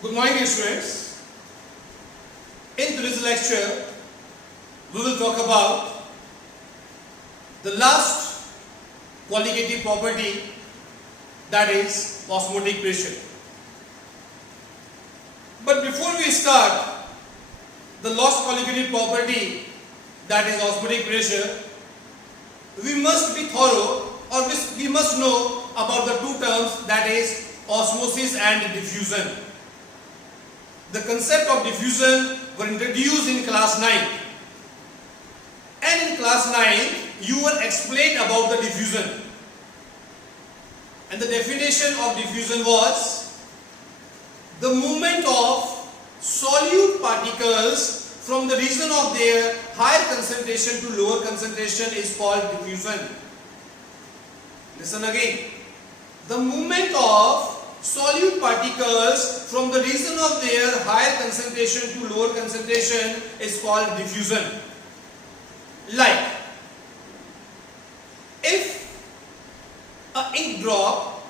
Good morning, dear students. In today's lecture, we will talk about the last qualitative property, that is osmotic pressure. But before we start the last qualitative property, that is osmotic pressure, we must be thorough, or we must know about the two terms, that is osmosis and diffusion. The concept of diffusion were introduced in class 9, and in class 9 you were explained about the diffusion, and the definition of diffusion was the movement of solute particles from the region of their higher concentration to lower concentration is called diffusion. Listen again. The movement of solute particles from the region of their higher concentration to lower concentration is called diffusion. Like, if an ink drop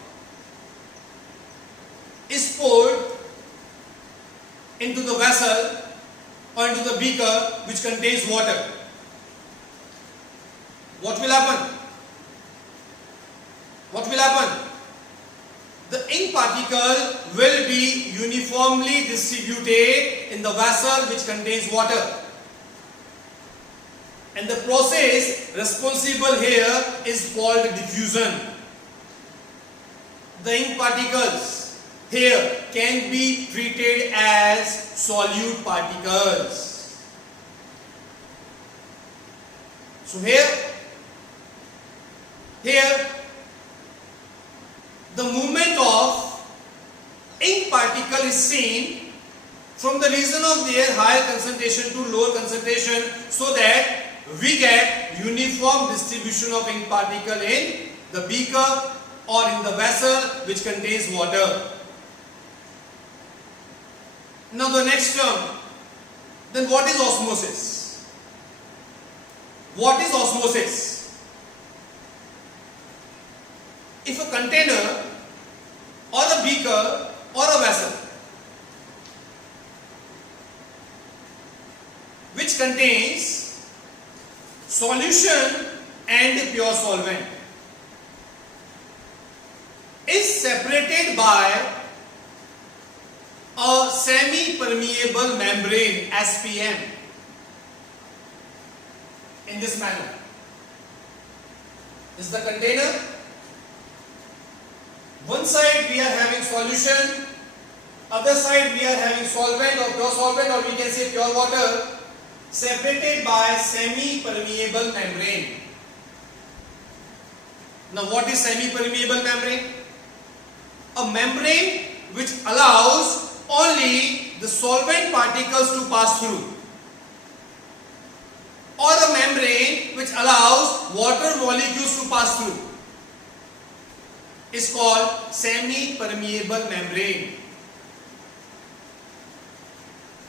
is poured into the vessel or into the beaker which contains water, what will happen? What will happen? The ink particle will be uniformly distributed in the vessel which contains water, and the process responsible here is called diffusion. The ink particles here can be treated as solute particles. So here the movement of ink particle is seen from the region of their higher concentration to lower concentration, so that we get uniform distribution of ink particle in the beaker or in the vessel which contains water. Now the next term, then what is osmosis? What is osmosis? If a container or a beaker or a vessel which contains solution and pure solvent is separated by a semi-permeable membrane, SPM, in this manner. This is the container. One side we are having solution, other side we are having solvent or pure solvent, or we can say pure water, separated by semi-permeable membrane. Now what is semi-permeable membrane? A membrane which allows only the solvent particles to pass through, or a membrane which allows water molecules to pass through, is called semi-permeable membrane.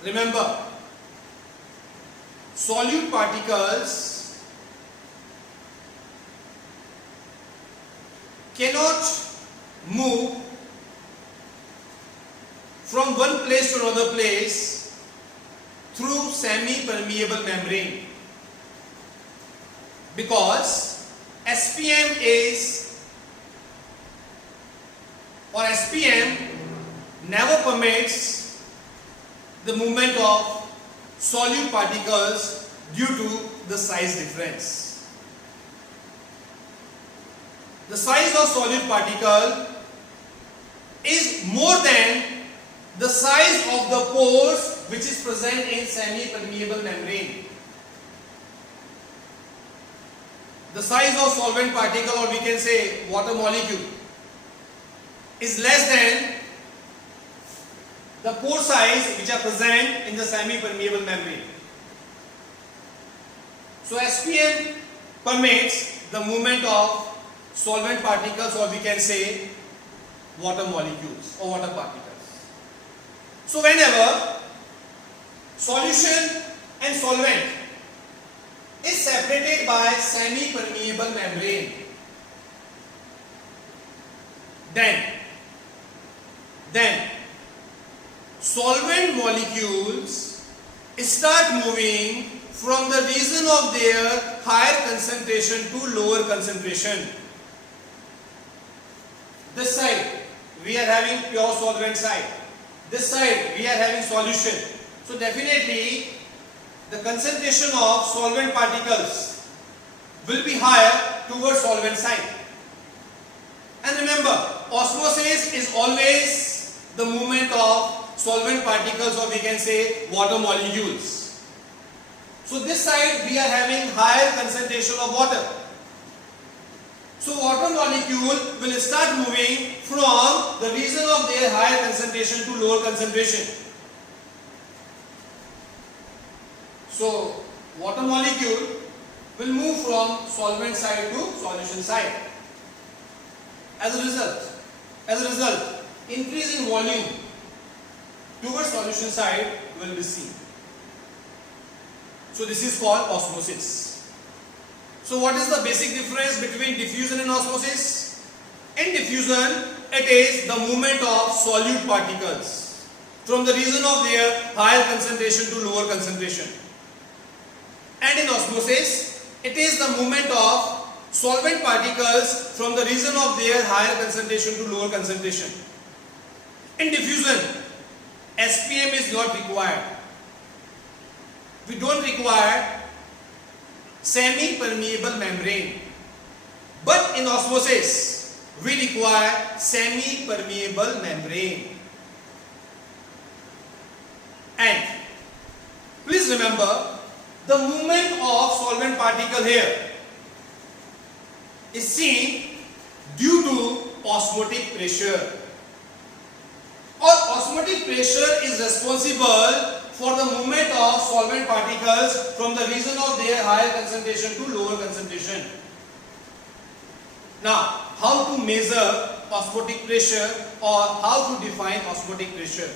Remember, solute particles cannot move from one place to another place through semi-permeable membrane, because SPM never permits the movement of solute particles due to the size difference. The size of solute particle is more than the size of the pores which is present in semi-permeable membrane. The size of solvent particle, or we can say water molecule, is less than the pore size which are present in the semi-permeable membrane. So SPM permits the movement of solvent particles, or we can say water molecules or water particles. So whenever solution and solvent is separated by semi-permeable membrane, then solvent molecules start moving from the region of their higher concentration to lower concentration. This side we are having pure solvent side. This side we are having solution. So definitely the concentration of solvent particles will be higher towards solvent side. And remember, osmosis is always the movement of solvent particles, or we can say water molecules. So this side we are having higher concentration of water. So water molecule will start moving from the region of their higher concentration to lower concentration. So water molecule will move from solvent side to solution side. As a result, increase in volume towards solution side will be seen. So this is called osmosis. So what is the basic difference between diffusion and osmosis? In diffusion, it is the movement of solute particles from the region of their higher concentration to lower concentration. And in osmosis, it is the movement of solvent particles from the region of their higher concentration to lower concentration. In diffusion, SPM is not required. We don't require semi-permeable membrane. But in osmosis, we require semi-permeable membrane. And please remember, the movement of solvent particle here is seen due to osmotic pressure. Or osmotic pressure is responsible for the movement of solvent particles from the region of their higher concentration to lower concentration. Now, how to measure osmotic pressure, or how to define osmotic pressure?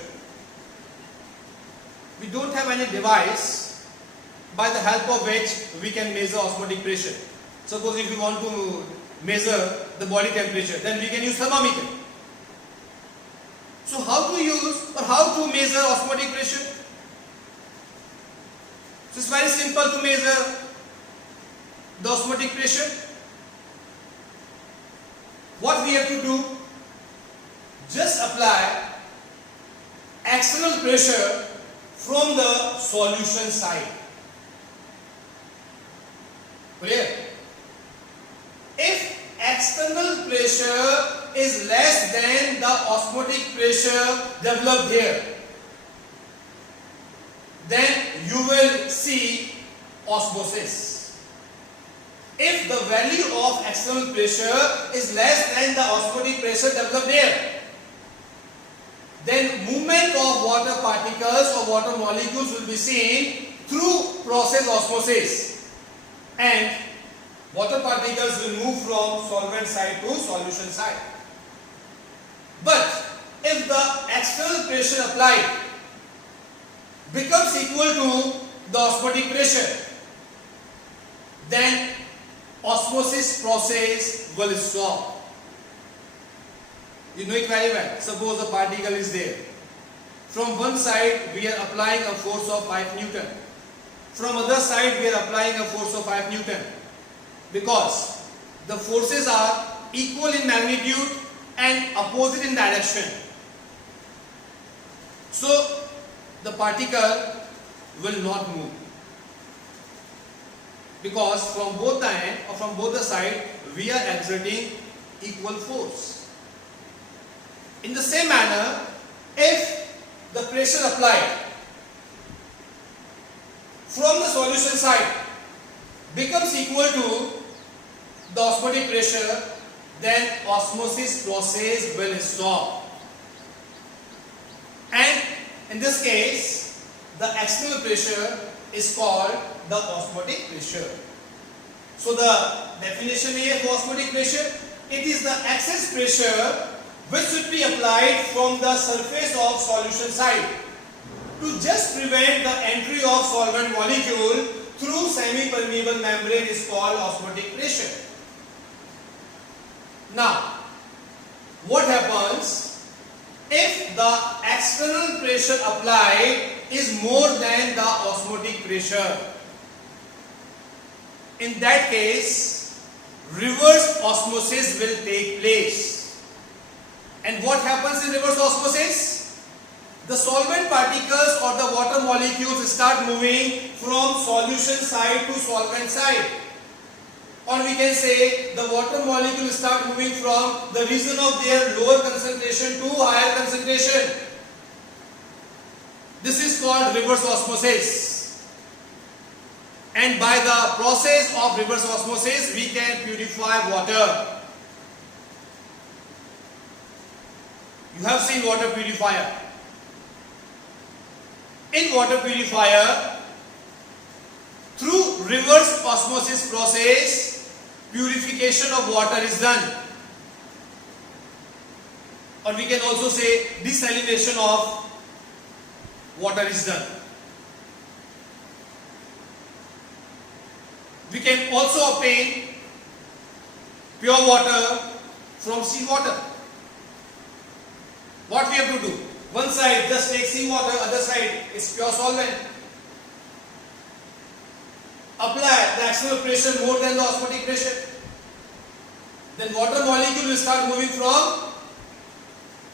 We don't have any device by the help of which we can measure osmotic pressure. Suppose if we want to measure the body temperature, then we can use thermometer. So how to use or how to measure osmotic pressure? So it's very simple to measure the osmotic pressure. What we have to do? Just apply external pressure from the solution side. Clear? If external pressure is less than the osmotic pressure developed here, then you will see osmosis. If the value of external pressure is less than the osmotic pressure developed here, then movement of water particles or water molecules will be seen through process osmosis, and water particles will move from solvent side to solution side. But if the external pressure applied becomes equal to the osmotic pressure, then osmosis process will stop. You know it very well. Suppose a particle is there. From one side we are applying a force of 5 Newton. From other side we are applying a force of 5 Newton. Because the forces are equal in magnitude and opposite in direction. So the particle will not move. Because from both the end or from both the side we are exerting equal force. In the same manner, if the pressure applied from the solution side becomes equal to the osmotic pressure, then osmosis process will stop. And in this case, the external pressure is called the osmotic pressure. So the definition here for osmotic pressure, it is the excess pressure which should be applied from the surface of solution side to just prevent the entry of solvent molecule through semi-permeable membrane is called osmotic pressure. Now, what happens if the external pressure applied is more than the osmotic pressure, in that case reverse osmosis will take place. And what happens in reverse osmosis? The solvent particles or the water molecules start moving from solution side to solvent side, or we can say the water molecules start moving from the region of their lower concentration to higher concentration. This is called reverse osmosis, and by the process of reverse osmosis we can purify water. You have seen water purifier. In water purifier, through reverse osmosis process, purification of water is done, or we can also say desalination of water is done. We can also obtain pure water from seawater. What we have to do? One side just take seawater, other side is pure solvent. Apply the external pressure more than the osmotic pressure. Then water molecule will start moving from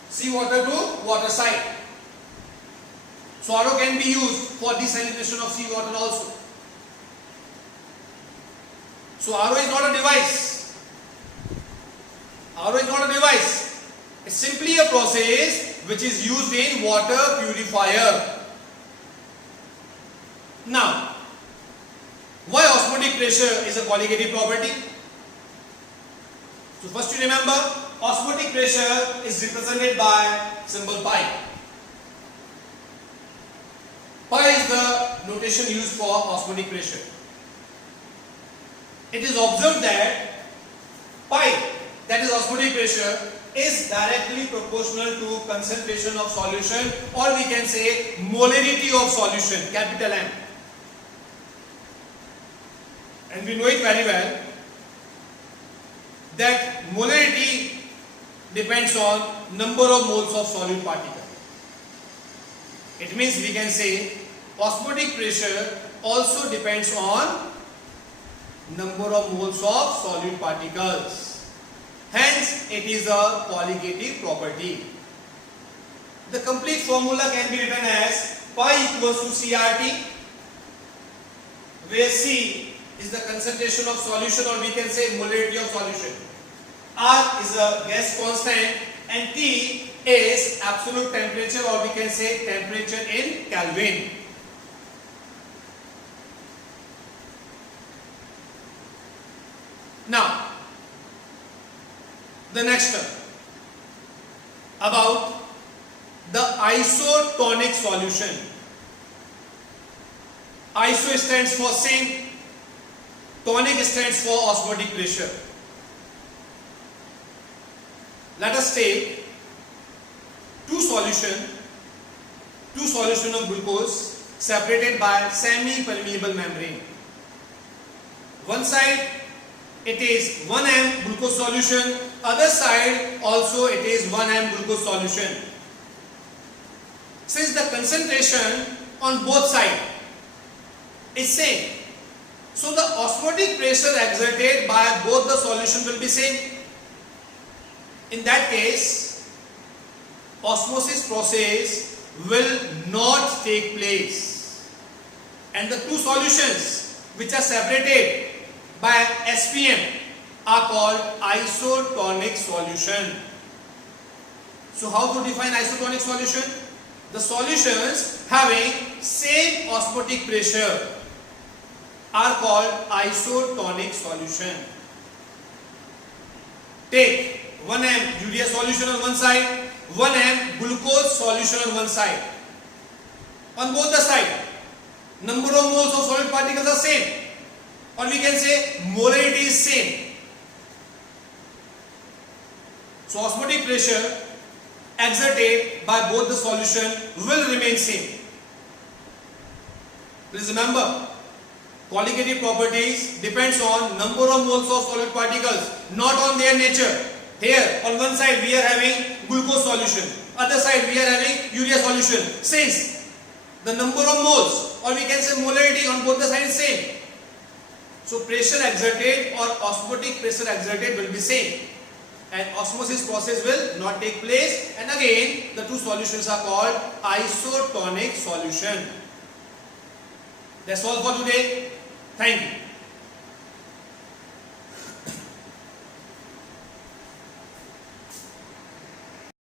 seawater to water side. So RO can be used for desalination of seawater also. So RO is not a device. RO is not a device. It's simply a process which is used in water purifier. Now, why osmotic pressure is a colligative property? So first you remember, osmotic pressure is represented by symbol pi. Pi is the notation used for osmotic pressure. It is observed that pi, that is osmotic pressure, is directly proportional to concentration of solution, or we can say molarity of solution, capital M. And we know it very well that molarity depends on number of moles of solute particle. It means we can say osmotic pressure also depends on number of moles of solute particles. Hence, it is a colligative property. The complete formula can be written as pi equals to CRT, where C is the concentration of solution, or we can say molarity of solution. R is a gas constant, and T is absolute temperature, or we can say temperature in Kelvin. Now, the next term about the isotonic solution. Iso stands for same, tonic stands for osmotic pressure. Let us take two solution of glucose separated by semi-permeable membrane. One side it is 1 m glucose solution, other side also it is 1 m glucose solution. Since the concentration on both sides is same, so the osmotic pressure exerted by both the solution will be same. In that case, osmosis process will not take place, and the two solutions which are separated by SPM are called isotonic solution. So how to define isotonic solution? The solutions having same osmotic pressure are called isotonic solution. Take 1 m urea solution on one side, 1 m glucose solution on one side. On both the side, number of moles of solid particles are same, or we can say molarity is same. So osmotic pressure exerted by both the solution will remain same. Please remember, colligative properties depends on number of moles of solid particles, not on their nature. Here on one side we are having glucose solution, Other side we are having urea solution. Since the number of moles, or we can say molarity on both the sides is same, so pressure exerted or osmotic pressure exerted will be same, and osmosis process will not take place, and again the two solutions are called isotonic solution. That's all for today. Thank you.